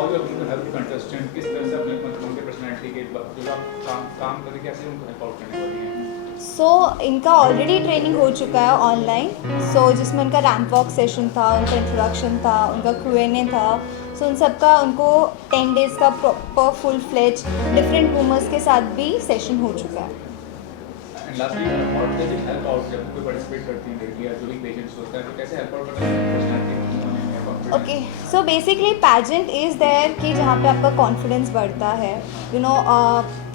How you are going to help contestant, किस तरह से अपने मतलब उनके पर्सनालिटी के जो आप काम करके कैसे उनको हेल्प आउट करने वाली हैं? सो इनका ऑलरेडी ट्रेनिंग हो चुका है ऑनलाइन, सो जिसमें उनका रैंप वॉक सेशन था, उनका इंट्रोडक्शन था, उनका Q&A था। सो उन सब का उनको 10 डेज़ का प्रॉपर फुल फ्लेज डिफरेंट वूमर्स के साथ भी सेशन हो चुका है। And lastly how does it help out जब कोई पार्टिसिपेट करती है या जो भी पेजेंट्स होता है तो कैसे हेल्प आउट करता है पर्सनालिटी में? Okay, so basically pageant is there कि जहाँ पे आपका कॉन्फिडेंस बढ़ता है। यू नो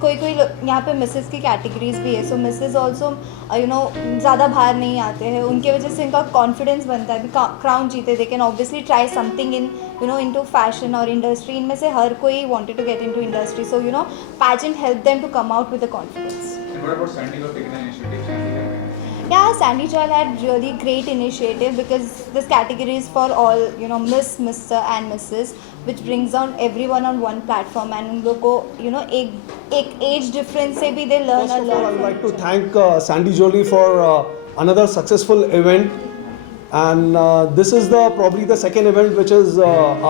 कोई कोई यहाँ पे मिसेस की कैटेगरीज भी है, सो मिसेस ऑल्सो यू नो ज़्यादा बाहर नहीं आते हैं, उनके वजह से इनका कॉन्फिडेंस बनता है। क्राउन जीते they can obviously try something in you know into fashion और इंडस्ट्री। इनमें से हर कोई wanted to get into industry, so you know pageant help them to come out with the confidence. And what about Sandy Joy taking an initiative? Yeah, Sandy Joy had really great initiative because this category is for all, you know, Miss, Mr. and Mrs., which brings on everyone on one platform, and उन लोगों को you know एक age difference से भी they learn First a of all, lot. I would like to thank Sandy Jolie for another successful event, and this is probably the second event which is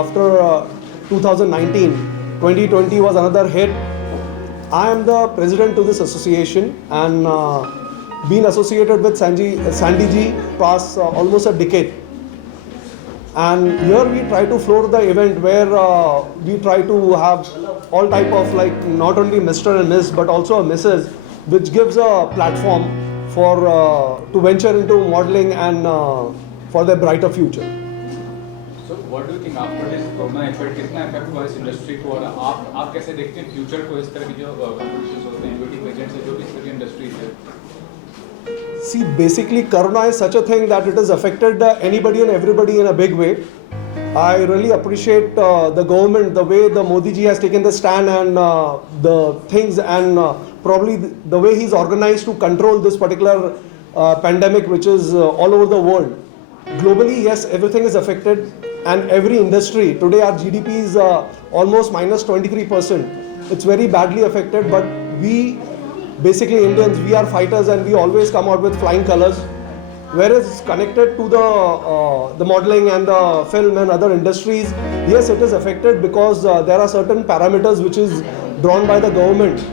after 2019. 2020 was another hit. I am the president to this association and been associated with Sandy Ji past almost a decade. And here we try to floor the event where we try to have all type of like not only Mr. and Miss but also a Mrs., which gives a platform for to venture into modeling and for their brighter future. So what do you think after this corona effect कितना effect हुआ इस industry को, और आप कैसे देखते हैं future को, इस तरह की जो कॉम्पिटिशंस होते हैं ब्यूटी पेजेंट्स से, जो भी इस तरह की इंडस्ट्री है? See, basically, Corona is such a thing that it has affected anybody and everybody in a big way. I really appreciate the government, the way the Modi ji has taken the stand and the things and probably the way he's organized to control this particular pandemic, which is all over the world. Globally, yes, everything is affected, and every industry today, our GDP is almost minus 23%. It's very badly affected, but we basically Indians, we are fighters and we always come out with flying colors. Whereas connected to the modeling and the film and other industries, yes, it is affected because there are certain parameters which is drawn by the government,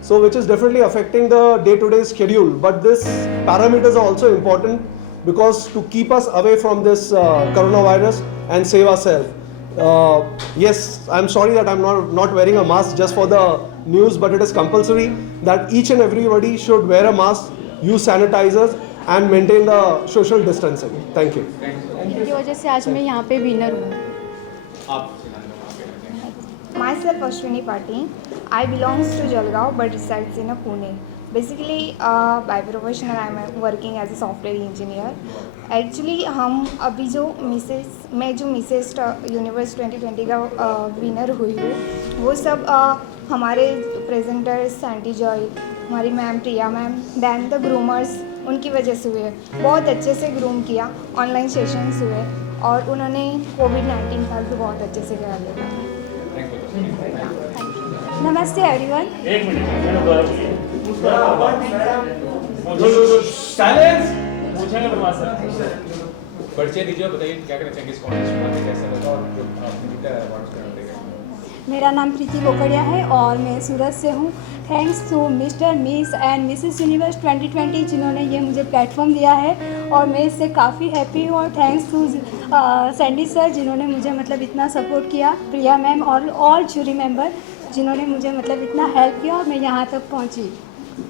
so which is definitely affecting the day-to-day schedule. But these parameters are also important because to keep us away from this coronavirus and save ourselves. Yes, I'm sorry that I'm not wearing a mask just for the news, but it is compulsory that each and everybody should wear a mask, use sanitizers and maintain the social distancing. Thank you. इनकी वजह से आज मैं यहाँ पे winner हूँ। आप Myself Ashwini Patil. I belongs to Jalgaon but resides in Pune. Basically, by profession I am working as a software engineer. Actually, हम अभी जो मिसेस यूनिवर्स 2020 का विनर हुई हूँ, वो सब हमारे प्रेजेंटर्स सैंडी जॉय, हमारी ma'am Priya ma'am, then the groomers, उनकी वजह से हुए। बहुत अच्छे से ग्रूम किया, ऑनलाइन सेशंस हुए और उन्होंने कोविड-19 का भी बहुत अच्छे से कर लिया। Namaste everyone. एक मिनट परिचय दीजिए, बताइए क्या कहना चाहेंगे इस कॉन्टेस्ट में, कैसा लगा और जो आपने जीता है अवार्ड्स करने देगा? मेरा नाम प्रीति कोकड़िया है और मैं सूरत से हूँ। Thanks to Mr Miss and Mrs Universe 2020 जिन्होंने ये मुझे प्लेटफॉर्म दिया है और मैं इससे काफ़ी हैप्पी हूँ। और थैंक्स टू सैंडी सर जिन्होंने मुझे मतलब इतना सपोर्ट किया, प्रिया मैम और ऑल जूरी मेंबर जिन्होंने मुझे मतलब इतना हेल्प किया और मैं यहाँ तक पहुँची।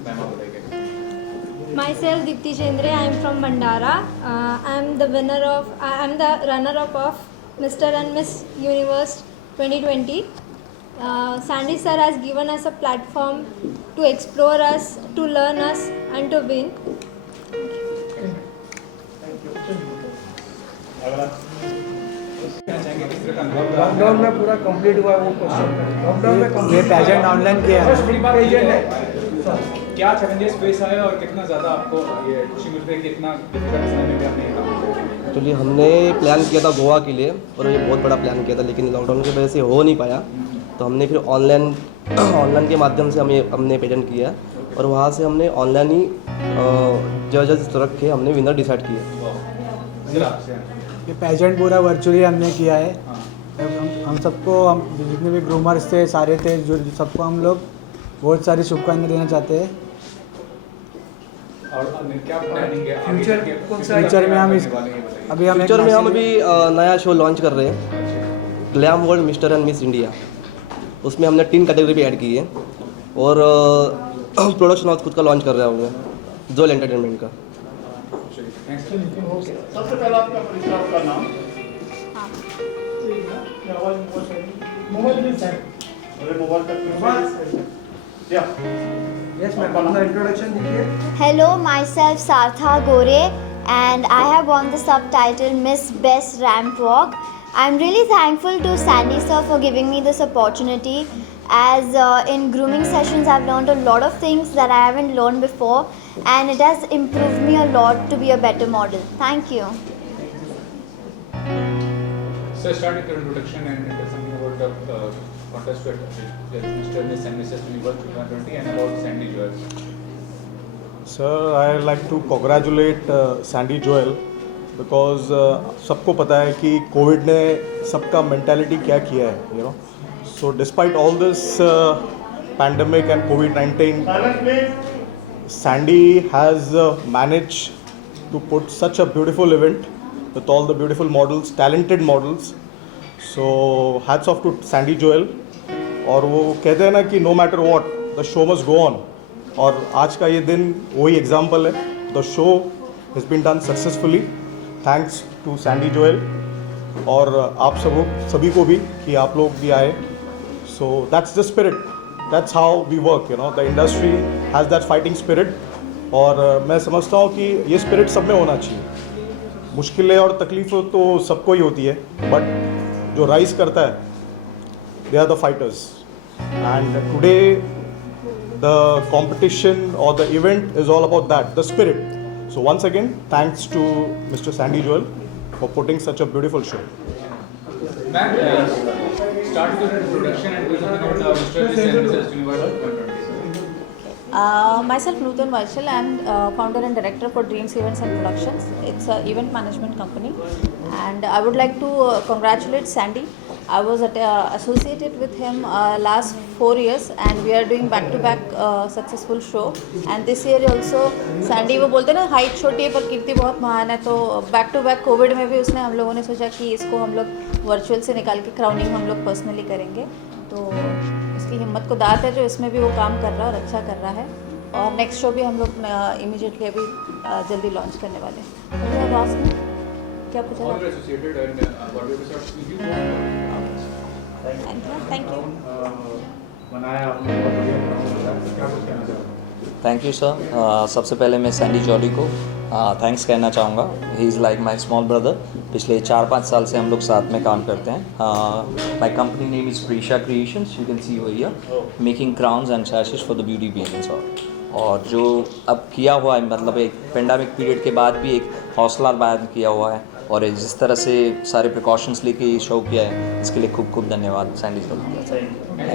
मैम आप बताइए। Myself Dipti Chandre, I am from Bandara. I am the runner-up of Mr. and Miss Universe 2020. Sandy sir has given us a platform to explore us, to learn us, and to win. Lockdown में पूरा complete हुआ वो question. ये pageant online किया है। क्या challenges face आए और कितना ज़्यादा आपको ये खुशी मिल रही है कि इतना डिफिकल्ट समय में भी आपने ये काम किया? एक्चुअली हमने प्लान किया था गोवा के लिए और ये बहुत बड़ा प्लान किया था, लेकिन लॉकडाउन की वजह से हो नहीं पाया, तो हमने फिर ऑनलाइन के माध्यम से हमने पेजेंट किया और वहाँ से हमने ऑनलाइन ही जजेस रख के हमने विनर डिसाइड किया। ये पेजेंट पूरा वर्चुअली हमने किया है। हम सबको, हम जितने भी ग्रूमर्स थे सारे थे, जो सबको हम लोग बहुत सारी शुभकामनाएं देना चाहते हैं। और क्या प्लानिंग है फ्यूचर में हम अभी हम फ्यूचर में हम अभी नया शो लॉन्च कर रहे हैं, glam world mister and miss India. उसमें हमने 3 कैटेगरी भी ऐड की है और प्रोडक्शन हाउस खुद का लॉन्च कर रहा हूँ मैं, जोल एंटरटेनमेंट का। सबसे पहले आपका परिचय, आपका नाम। मोबाइल यस मैम, अपना इंट्रोडक्शन दीजिए। Hello, myself Sartha Gore, and I have won the subtitle Miss Best Ramp Walk. I'm really thankful to Sandy sir for giving me this opportunity, as in grooming sessions I've learned a lot of things that I haven't learned before, and it has improved me a lot to be a better model. Thank you. So start with your introduction and tell something about the contest with Mr. Miss and Mrs. Universe 2020 and about Sandy Jewels. Sir, I like to congratulate Sandy Joel because सबको पता है कि Covid ने सबका mentality क्या किया है, you know. So despite all this pandemic and COVID-19, Sandy has managed to put such a beautiful event with all the beautiful models, talented models. So hats off to Sandy Joel. और वो कहते हैं ना कि no matter what, the show must go on. और आज का ये दिन वही एग्जाम्पल है। The show has been done successfully thanks to Sandy Joel और आप सभी को भी कि आप लोग भी आए। So that's the spirit, that's how we work, you know, the industry has that fighting spirit. और मैं समझता हूँ कि ये स्पिरिट सब में होना चाहिए। मुश्किलें और तकलीफ़ें तो सबको ही होती है, बट जो राइज करता है, they are the fighters. And today the competition or the event is all about that, the spirit. So once again, thanks to Mr. Sandy Joel for putting such a beautiful show. Ma'am, start with your introduction and tell something about Mr. Miss and Mrs. Universe 2020. Myself Nutan Varshal, I'm founder and director for Dreams Events and Productions. It's an event management company, and I would like to congratulate Sandy. I was associated with him last 4 years, and we are doing back-to-back successful show. And this year also, Sandy वो बोलते हैं ना, height छोटी है पर कीर्ति बहुत महान है, तो back-to-back कोविड में भी उसने, हम लोगों ने सोचा कि इसको हम लोग वर्चुअल से निकाल के क्राउनिंग हम लोग पर्सनली करेंगे। तो उसकी हिम्मत को दात है जो इसमें भी वो काम कर रहा है और अच्छा कर रहा है। और नेक्स्ट शो भी हम लोग इमीडिएटली अभी जल्दी लॉन्च करने वाले हैं। क्या पूछा? How you are associated and what will be sort of speaking? Thank you. बनाया आपने, बहुत बढ़िया बनाया, क्या कुछ कहना चाहोगे? Thank you sir. सबसे पहले मैं सैंडी जॉली को थैंक्स कहना चाहूँगा। He is like my small brother. पिछले 4-5 साल से हम लोग साथ में काम करते हैं। My company name is Prisha creations, you can see over here, making crowns and sashes for the beauty pageants. और जो अब किया हुआ है, मतलब एक पेंडेमिक पीरियड के बाद भी एक हौसला बयान किया हुआ है, और जिस तरह से सारे प्रिकॉशंस लेके शो किया है, इसके लिए खूब खूब धन्यवाद सैंडी जॉली।